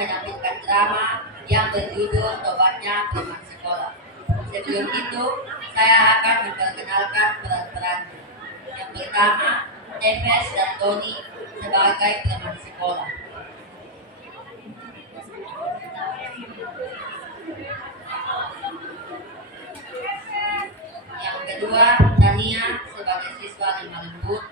menampilkan drama yang berjudul Tobatnya Preman Sekolah. Sebelum itu, saya akan memperkenalkan peran-perannya. Yang pertama, Tepes dan Tony sebagai preman sekolah. Yang kedua, Tania sebagai siswa lemah lembut.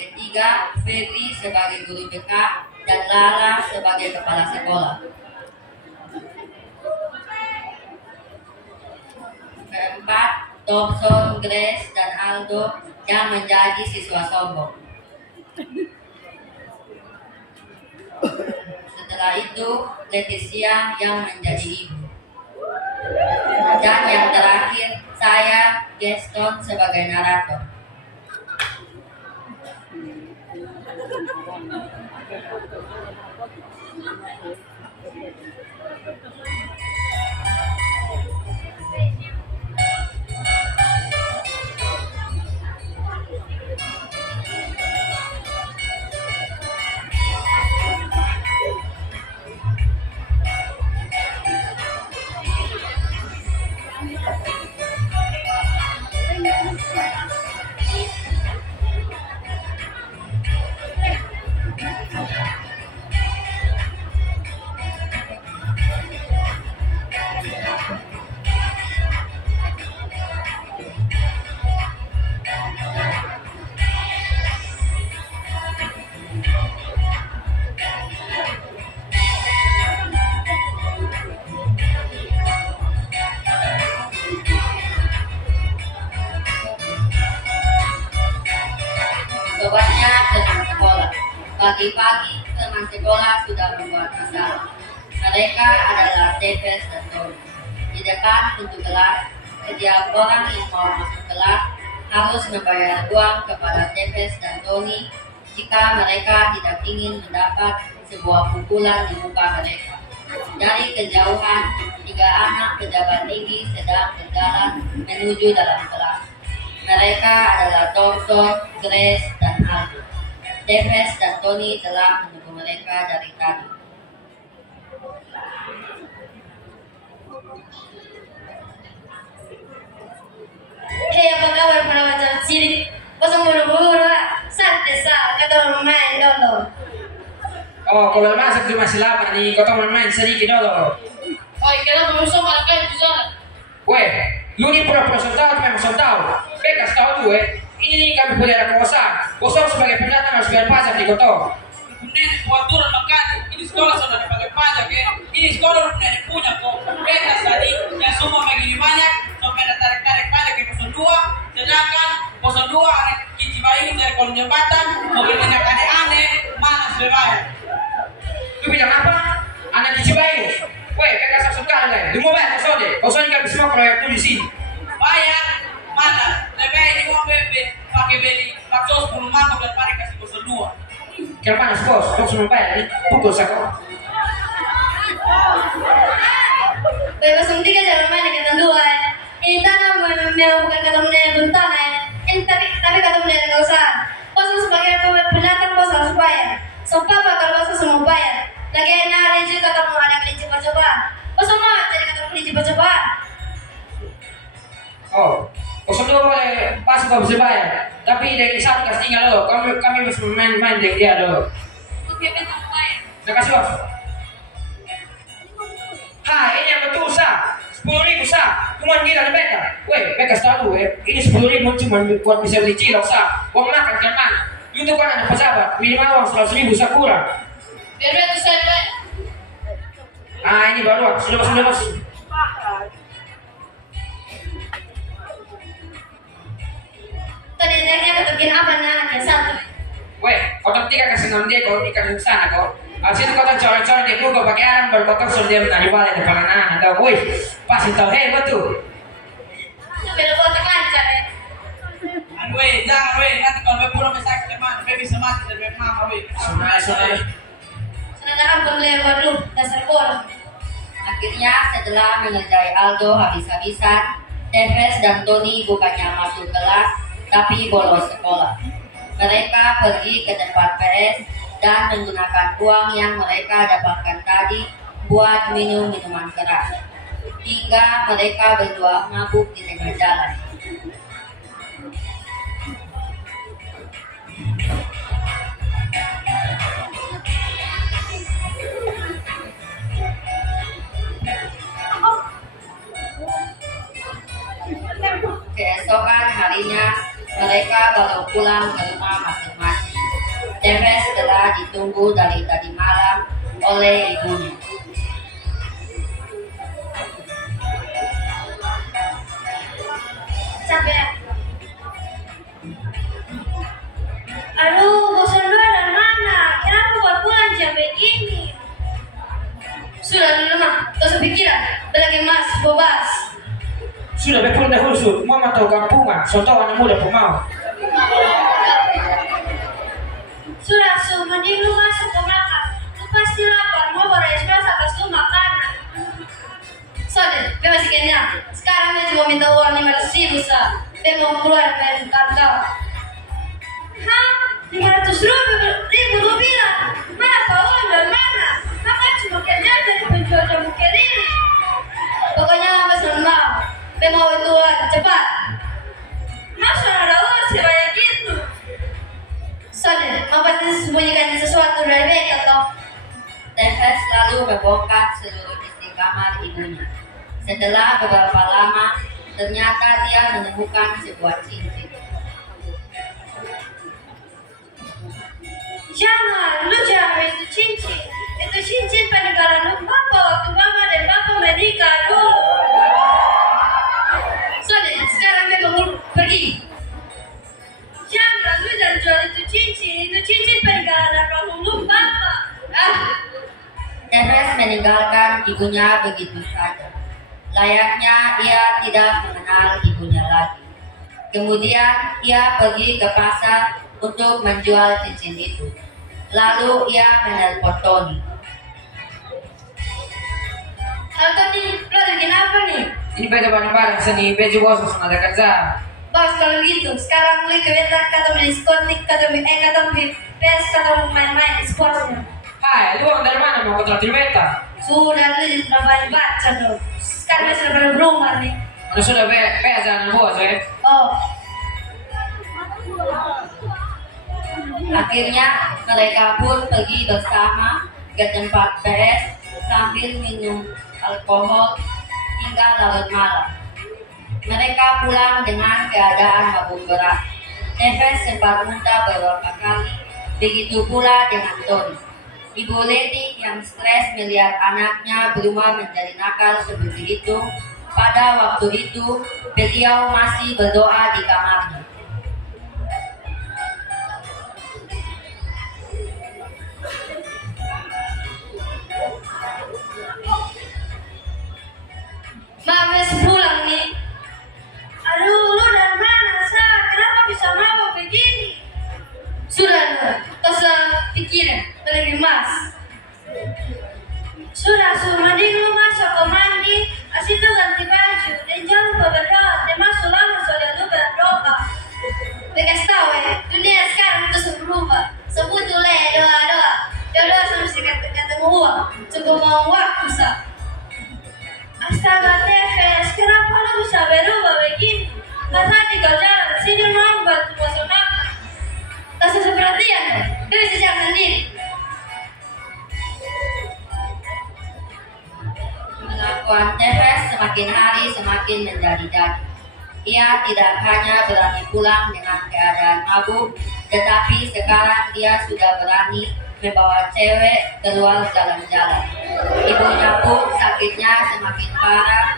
Ketiga, Febri sebagai guru BK dan Lala sebagai kepala sekolah. Keempat, Thompson, Grace, dan Aldo yang menjadi siswa sombong. Setelah itu, Leticia yang menjadi ibu. Dan yang terakhir, saya, Gaston, sebagai narator. Sobatnya teman sekolah. Pagi-pagi teman sekolah sudah membuat masalah. Mereka adalah Tepes dan Tony. Di depan pintu kelas, setiap orang yang mau masuk kelas harus membayar uang kepada Tepes dan Tony jika mereka tidak ingin mendapat sebuah pukulan di muka mereka. Dari kejauhan, 3 anak pejabat tinggi sedang berjalan menuju dalam kelas. Mereka adalah Thompson, Grace, dan Aldo. Tepes dan Tony telah menunggu mereka dari tadi. Hei, apa kabar para bocah cilik? Pasang buru-buru, santai sah, kata main dulu. Oh, kalau masuk cuma lapar nih, kau teman main sedikit dulu. Oh, kira kamu sama kayak bisa. Weh, lu ini pura-pura tahu, memang tahu. Bekas tahu gue, ini nih kami pelihara kosong sebagai pendatang harus bayar pajak di kota. Kemudian aturan makanya ini sekolah sudah dipakai pajak ya. Ini sekolah udah punya kok. Bekas tadi yang semua begini banyak sampai ada tarik-tarik pajak ke 02, sedangkan 02 anak kici bayi dari kolong jembatan mobil banyak aneh-aneh mana sudah bayar. Lu bilang apa? Anak cici bayi. Weh, bekas langsung kalah. Lu mau bayar kosong kan semua proyek tuh di sini. Bayar mana? Lebih ini mau bebe pakai beli bakso 10 mangkok dan pakai kasih 02. Kira panas bos, kau semua bayar nih, pukul saya. Bebas tiga jangan main kata dua. Ini tanah memang bukan kata menanya tuntan ya. Ini tapi kata menanya nggak usah. Bos sebagai pendatang bos harus bayar. So papa kalau bos semua bayar. Lagi enak ada juga kata mau ada kelinci coba. Bos semua jadi kata kelinci coba. Oh, kosong dua boleh pas kau bisa bayar. Tapi dari satu kasih tinggal lo, kami harus main dengan dia lo. Oke, betul bayar. Terima kasih bos. Ini yang betul sah. 10.000 sah. Cuma kita beka. Weh, beka tahu ini 10.000 cuma buat bisa beli cilok sah. Uang makan ke mana? Itu kan ada pejabat. Minimal uang 100.000 sah kurang. Biar betul saya bayar. Ini baru sudah bos. Tadi tanya ketukin apa anaknya satu. Weh, kotak 3 kasih 6 dia kalau ikan di sana kau. Abis itu kotak coret-coret dia kau pakai arang baru kotak suruh dia menari balik depan anak. Atau wih, pasti tahu betul. Itu beda kotak lancar ya. Weh, jangan weh, nanti kalau gue pulang besar ke mana, gue bisa mati dari mama weh. Sudah. Sudah ampun lewat lu, dasar boros. Akhirnya setelah mengerjai Aldo habis-habisan, Tepes dan Tony bukannya masuk kelas, tapi bolos sekolah. Mereka pergi ke tempat PS dan menggunakan uang yang mereka dapatkan tadi buat minum minuman keras. Hingga mereka berdua mabuk di tengah jalan. Keesokan harinya, mereka baru pulang ke rumah masing-masing. Tevez telah ditunggu dari tadi malam oleh ibunya. Capek. Aduh, bosan banget dari mana? Kenapa buat pulang jam begini? Sudah dulu mah, gak usah pikiran. Belagi mas, bobas. Sudah bepun dahulu sud, mama tahu kampungan, soto anak muda pemau. Sudah, Su, mending lu masuk ke makan. Lu pasti lapar, mau beres masak pas lu makanan. Soalnya, gue masih kenyang. Sekarang gue cuma minta uang 500.000, Sa. Gue mau keluar dari kantor. Hah? 500.000 lu bilang? Mana uang dari mana? Kakak cuma kerja dari penjual jamu keliling. Pokoknya lama senang. Gue mau itu uang, cepat. Masa ada uang sebanyak itu? Soalnya, mau pasti sembunyikan sesuatu dari mereka toh. Tevez lalu membongkar seluruh isi kamar ibunya. Setelah beberapa lama, ternyata dia menemukan sebuah cincin. Jangan, lu jangan itu cincin. Itu cincin peninggalan lu papa waktu mama dan papa menikah dulu. Soalnya, sekarang gue mau pergi. Jangan, lu jangan jual itu cincin. Itu cincin peninggalan almarhum lu papa. Tevez meninggalkan ibunya begitu saja. Layaknya ia tidak mengenal ibunya lagi. Kemudian ia pergi ke pasar untuk menjual cincin itu. Lalu ia menelpon Tony. Halo Tony, lu lagi kenapa nih? Ini beda barang-barang seni baju bos ada kerja. Bos, kalau gitu, sekarang lu ke beta kata beli diskotik, kata beli PS, kata main-main sportsnya. Hai, lu orang dari mana mau kontrak di beta? Sudah, lu udah baca dong. Sekarang gue sudah pada rumah nih. Mana sudah bea jangan bos ya? Oh, Akhirnya mereka pun pergi bersama ke tempat PS sambil minum alkohol hingga larut malam. Mereka pulang dengan keadaan mabuk berat. Tevez sempat muntah beberapa kali, begitu pula dengan Tony. Ibu Leti yang stres melihat anaknya berubah menjadi nakal seperti itu. Pada waktu itu, beliau masih berdoa di kamarnya. Mama pulang nih. Aduh, lu dari mana, Sa? Kenapa bisa mabuk begini? Sudah, tak usah pikirin, beli emas. Sudah, mending lu masuk ke mandi, asik tuh ganti baju, dan jangan lupa berdoa, dan masuk lama soalnya lu berdoa. Bekas tahu ya, dunia sekarang itu berubah. Sebut dulu ya doa-doa. Doa sampai ketemu uang, cukup mau waktu, Sa. Astaga Tevez, kenapa lu bisa berubah begini? Pas tadi kau jalan, sini mau bantu masuk makan. Tak usah perhatian, dia bisa jalan sendiri. Pengakuan Tevez semakin hari semakin menjadi-jadi. Ia tidak hanya berani pulang dengan keadaan mabuk, tetapi sekarang dia sudah berani membawa cewek keluar jalan-jalan. Ibunya pun sakitnya semakin parah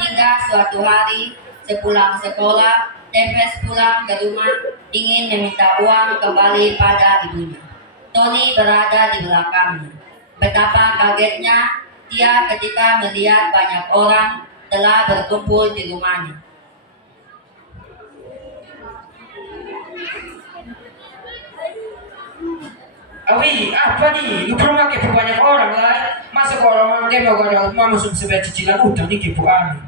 hingga suatu hari sepulang sekolah, Tevez pulang ke rumah ingin meminta uang kembali pada ibunya. Tony berada di belakangnya. Betapa kagetnya dia ketika melihat banyak orang telah berkumpul di rumahnya. Awi, apa nih? Lu perlu pakai banyak orang lah. Masa kalau orang dia mau ada mama sudah sebagai cicilan utang nih kipuan.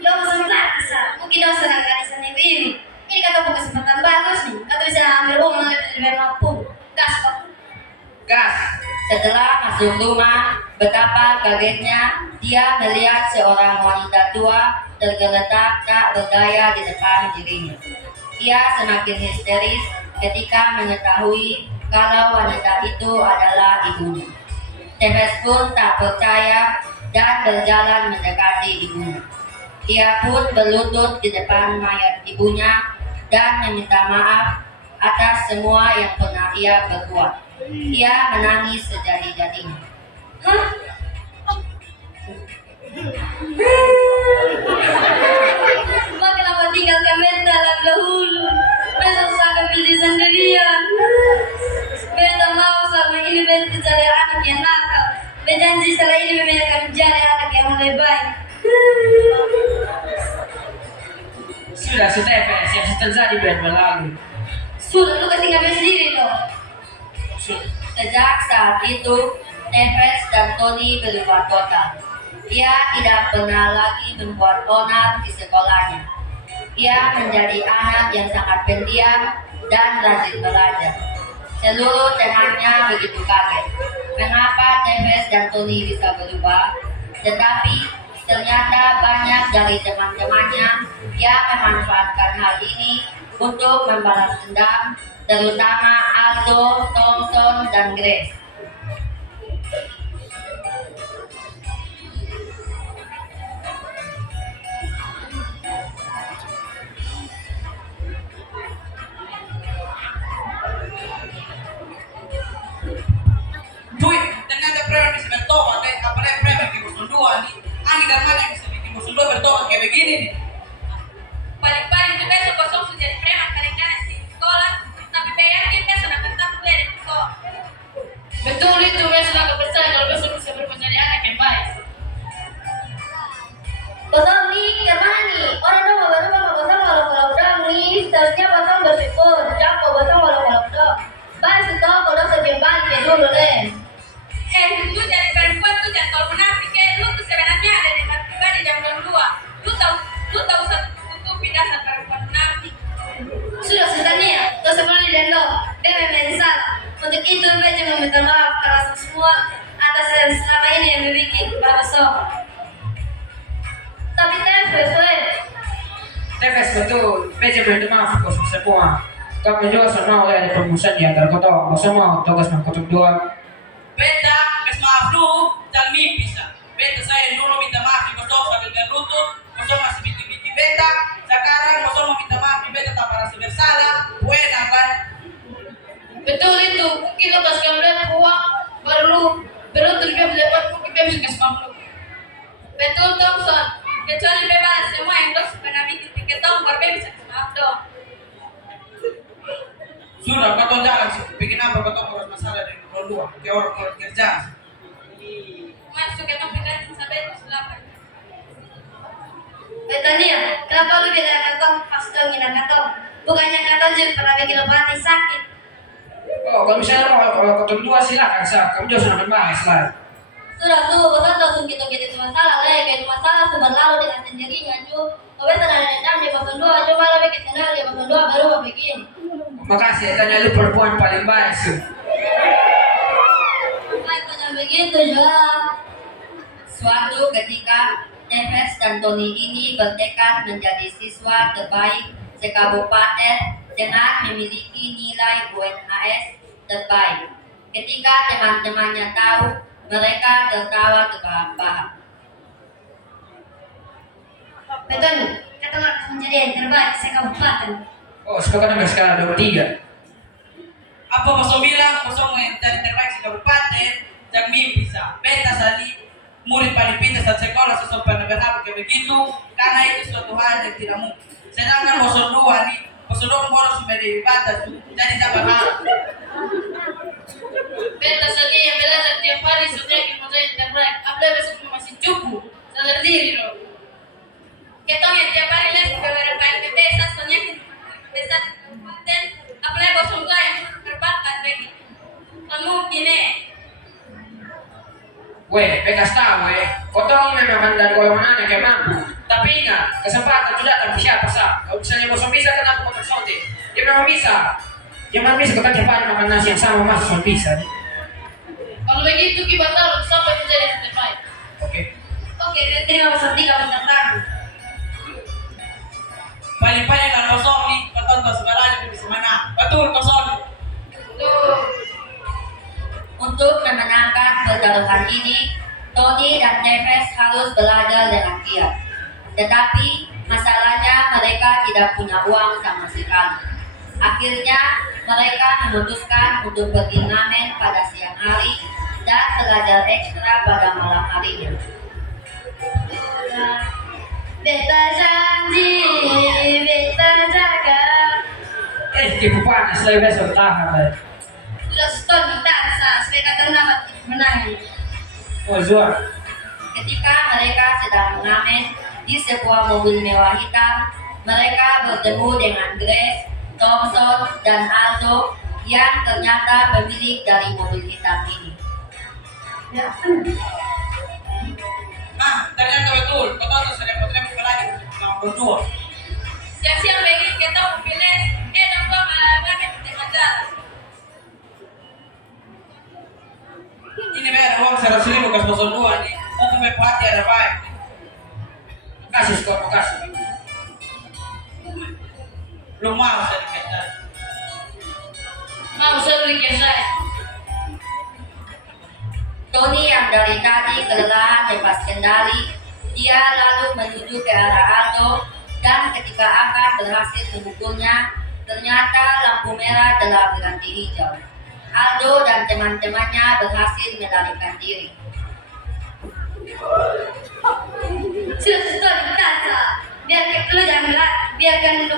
Lo mau sebentar, Sa. Mungkin lo senang kali sana ini. Ini kata kesempatan bagus nih. Kata bisa Gas. Setelah masuk rumah, betapa kagetnya dia melihat seorang wanita tua tergeletak tak berdaya di depan dirinya. Ia semakin histeris ketika mengetahui kalau wanita itu adalah ibunya. Tevez pun tak percaya dan berjalan mendekati ibunya. Ia pun berlutut di depan mayat ibunya dan meminta maaf atas semua yang pernah ia berbuat. Ia menangis sejadi-jadinya. Hah? Mak kenapa tinggalkan beta dalam dahulu? Beta sangat pilih sendirian. Beta mau sama ini beta jadi anak yang nakal. Beta janji setelah ini beta akan jadi anak yang lebih baik. Sudah, Tevez, yang terjadi biar berlalu. Sudah, lu kasih ngambil sendiri dong. Sejak saat itu, Tevez dan Tony berubah total. Ia tidak pernah lagi membuat onar di sekolahnya. Ia menjadi anak yang sangat pendiam dan rajin belajar. Seluruh temannya begitu kaget. Mengapa Tevez dan Tony bisa berubah? Tetapi ternyata banyak dari teman-temannya yang memanfaatkan hal ini untuk membalas dendam, terutama Aldo, Thompson, dan Grace. Duit, ternyata preman bisa bertobat, apalagi preman di musuh dua nih. Ani dan mana yang bisa bikin musuh dua bertobat kayak begini nih? Paling-paling tuh besok kosong sudah jadi preman kalian di sekolah. Tapi yakin besok akan takut dari sekolah. Betul itu, besok aku percaya kalau besok bisa berubah jadi anak yang baik. Kosong nih, kemana nih? Orang dong baru sama kosong kalau udah nih. Seharusnya kosong bersyukur. Jangan kosong kalau udah. Baik setelah kalau sejam balik ya dulu deh. Lu jadi perempuan tuh jangan kalau munafik lu tuh sebenarnya ada di hati pribadi jam 2. Lu tahu satu tutupi dasar perempuan munafik. Sudah Sultania, kau sebelum dan lo, bebe menyesal. Untuk itu bebe meminta maaf atas semua atas yang selama ini yang membuat bakso. Tapi Tevez betul, Beja minta maaf kau semua. Kami juga semua oleh ada permusuhan di antara kota. Kau semua tugas mengkutuk dua. Beta, kes maaf dulu, jangan mimpi sa. Beta saya dulu minta maaf di kosong sambil berlutut, kosong masih bikin-bikin beta. Sekarang kosong mau minta maaf di beta tak merasa bersalah, buena kan? Betul itu, mungkin lo kasih kamu lihat uang, baru lu beruntung dia dapat mungkin dia bisa kasih kamu. betul Thompson. Kecuali bebas semua yang dos pernah bikin tiket dong, baru bebe bisa maaf dong. Sudah, kau tahu jalan sih. Bikin apa kau tahu masalah dari nomor dua? Kayak orang kerja. Masuk ke topik sampai kelas 8. Betania, kenapa lu beda katong pas dong ngina katong? Bukannya katong juga pernah bikin lo mati sakit. Oh, kalau misalnya kalau kota dua silakan sah. Kamu juga sudah membahas lah. Sudah tuh, bosan langsung gitu itu masalah lah, kayak itu masalah tuh berlalu dengan sendirinya cu. Kau bisa ada dendam di bosan 2, coba lebih kenal di bosan 2 baru mau bikin. Makasih, tanya lu perempuan paling baik sih. Baik banyak begitu juga. Suatu ketika, Tevez dan Tony ini bertekad menjadi siswa terbaik sekabupaten dengan memiliki nilai UNAS terbaik. Ketika teman-temannya tahu, mereka tertawa terbahak-bahak. Betul, katong harus menjadi yang terbaik sekabupaten. Oh, sekarang kan skala 23. Apa kosong bilang, kosong yang dari terbaik di kabupaten, jangan mimpi sa. Beta tadi murid paling pintar saat sekolah sesuatu pernah berharap kayak begitu, karena itu suatu hal yang tidak mungkin. Sedangkan kosong 2 nih, kosong 2 boros sudah di batas, jadi tak berharap. Beta sedih yang belajar tiap hari sudah yang mau jadi terbaik. Apalagi besok masih cukup, sadar diri loh. Ketong yang tiap hari les beberapa LPT, soalnya bisa kabupaten, apalagi kosong 2 yang berbakat bagi. Kamu gini. Weh, bekas tahu kotong memang dari golongan aneh kayak mampu. Tapi ingat, kesempatan itu datang ke siapa sah. Kalau misalnya bosong bisa, kenapa kau tersontek? Dia memang bisa. Dia memang bisa, kau cepat makan nasi yang sama masuk bisa nih. Kalau begitu kita taruh sampai menjadi yang terbaik. Oke. Oke, terima kasih tiga mendatang. Paling-paling kalau kosong nih, ketonton segalanya bisa menang. Betul kosong. Tuh. Untuk memenangkan pertarungan ini, Tony dan Neves harus belajar dengan giat. Tetapi masalahnya mereka tidak punya uang sama sekali. Akhirnya mereka memutuskan untuk pergi ngamen pada siang hari dan belajar ekstra pada malam harinya. Beta janji, beta jaga. Tipu panas saya besok tahan deh. Sudah stop kita supaya kata dapat menang. Oh Zuan. Ketika mereka sedang mengamen di sebuah mobil mewah hitam, mereka bertemu dengan Grace, Thompson, dan Aldo yang ternyata pemilik dari mobil hitam ini. Ya. Ternyata betul. Ketonton sudah potret lagi sama berdua. Siang-siang begini kita mau pilih. Nampak malam kita ngajar. Ini bayar uang 100.000 ke sponsor 2 nih. Mau punya party ada baik. Makasih skor, makasih. Belum mau saya dikejar. Mau saya berikan saya. Tony yang dari tadi kelelahan lepas kendali, dia lalu menuju ke arah Aldo dan ketika akan berhasil memukulnya, ternyata lampu merah telah berganti hijau. Aldo dan teman-temannya berhasil melarikan diri. Sudah stop kita. Biar lu jangan biarkan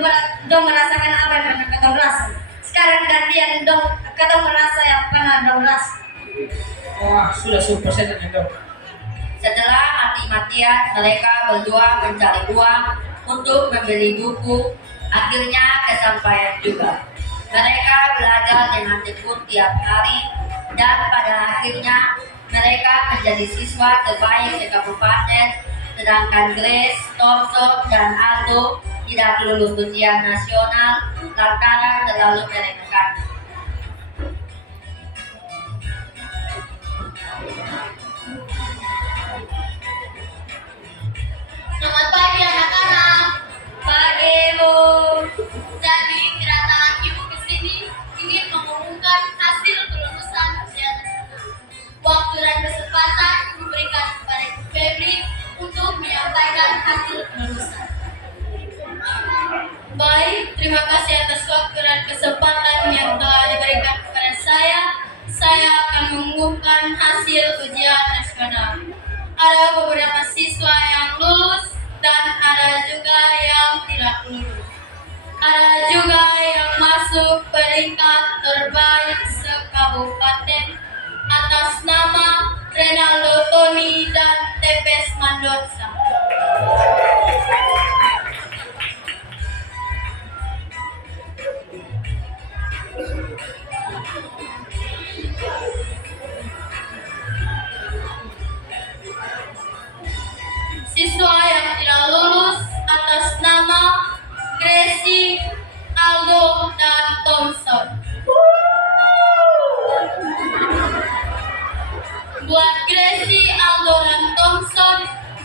dong merasakan apa yang pernah kata rasa. Sekarang gantian dong kata merasa yang pernah dong rasa. Wah, sudah 100% dong. Setelah mati-matian mereka berdua mencari uang untuk membeli buku, akhirnya kesampaian juga. Mereka belajar dengan tekun tiap hari dan pada akhirnya mereka menjadi siswa terbaik di kabupaten, sedangkan Grace, Thompson, dan Aldo tidak lulus ujian nasional lantaran terlalu meremehkan. Selamat pagi anak-anak. Pagi Bu. Jadi kedatangan Ibu ke sini ingin mengumumkan hasil kelulusan ujian nasional. Waktu dan kesempatan Ibu berikan kepada Ibu Febri untuk menyampaikan hasil kelulusan. Baik, terima kasih atas waktu dan kesempatan yang telah diberikan kepada saya. Saya akan mengumumkan hasil ujian nasional. Ada beberapa siswa yang lulus dan ada juga yang tidak lulus. Ada juga yang masuk peringkat terbaik se-kabupaten atas nama Renaldo Tony dan Tepes Mandotsa. Siswa yang tidak lulus atas nama Gracie, Aldo, dan Thompson. Buat Gracie, Aldo, dan Thompson,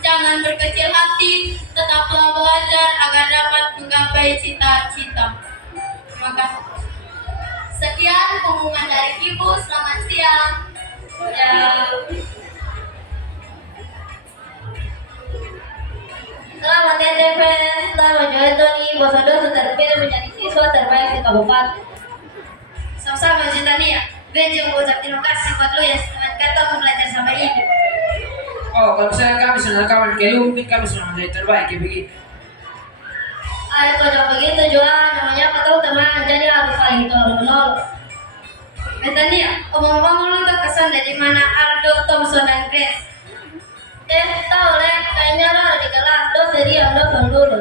jangan berkecil hati, tetaplah belajar agar dapat menggapai cita-cita. Terima kasih. Sekian pengumuman dari Ibu. Selamat siang. Ya. Selamat TTPS, selamat Joy Tony, Bos Ando terpilih menjadi siswa terbaik di kabupaten. Sama-sama Jitania. Benji mengucap terima kasih buat lu ya selamat datang belajar sama Ibu. Oh, kalau misalnya kami sudah kawan ke lu, mungkin kami sudah menjadi terbaik kayak begitu. Ayo kalau begitu Joan, namanya apa tahu teman, jadi harus saling tolong-menolong. Betania, omong-omong lu terkesan dari mana Aldo, Thompson, dan Grace? Tahu leh, kayaknya lo ada di kelas, jadi yang lo dulu.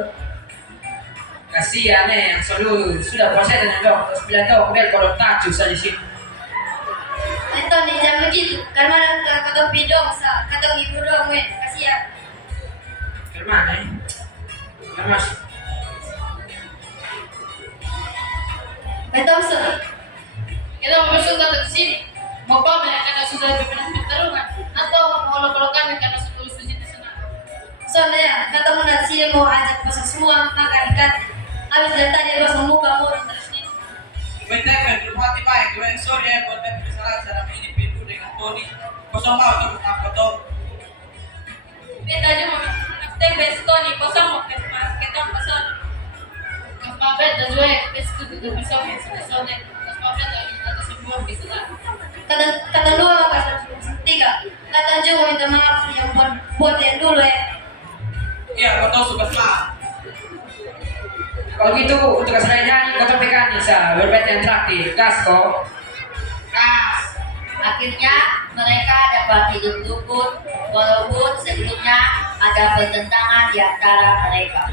Kasihan yang selalu sudah puasa dengan dong, terus bilang dong, biar kalau tacu saja di sini. Itu nih jangan begitu. Karena kata pidong sa, kata ibu dong we, kasihan. Kemana Mas? Thompson, Kita mau besok datang ke sini. Magpabalik ka na susunod ng pertarungan atau mengolok-olokan karena sepuluh suci tersebut. Soalnya kata mo na siya mo ajak pa sa semua makaikat. Abis dari tadi pas memuka mo terus nih. Betul, berhati baik. Sorry ya buat yang kesalahan selama ini pintu dengan Tony. Kosong mau tuh apa tuh? Beta aja mau stay best Tony kosong mau kita pasal. Kapabet dan juga best itu pasal yang pasal deh. Kapabet ada semua bisa. Kata dua kata tiga. Kata Jo minta maaf yang buat yang dulu ya. Iya, betul suka salah. Kalau gitu untuk kesenangan kotor mekanik sa berbeda yang terakhir gas kok. Kas. Akhirnya mereka dapat hidup rukun walaupun sebelumnya ada pertentangan di antara mereka.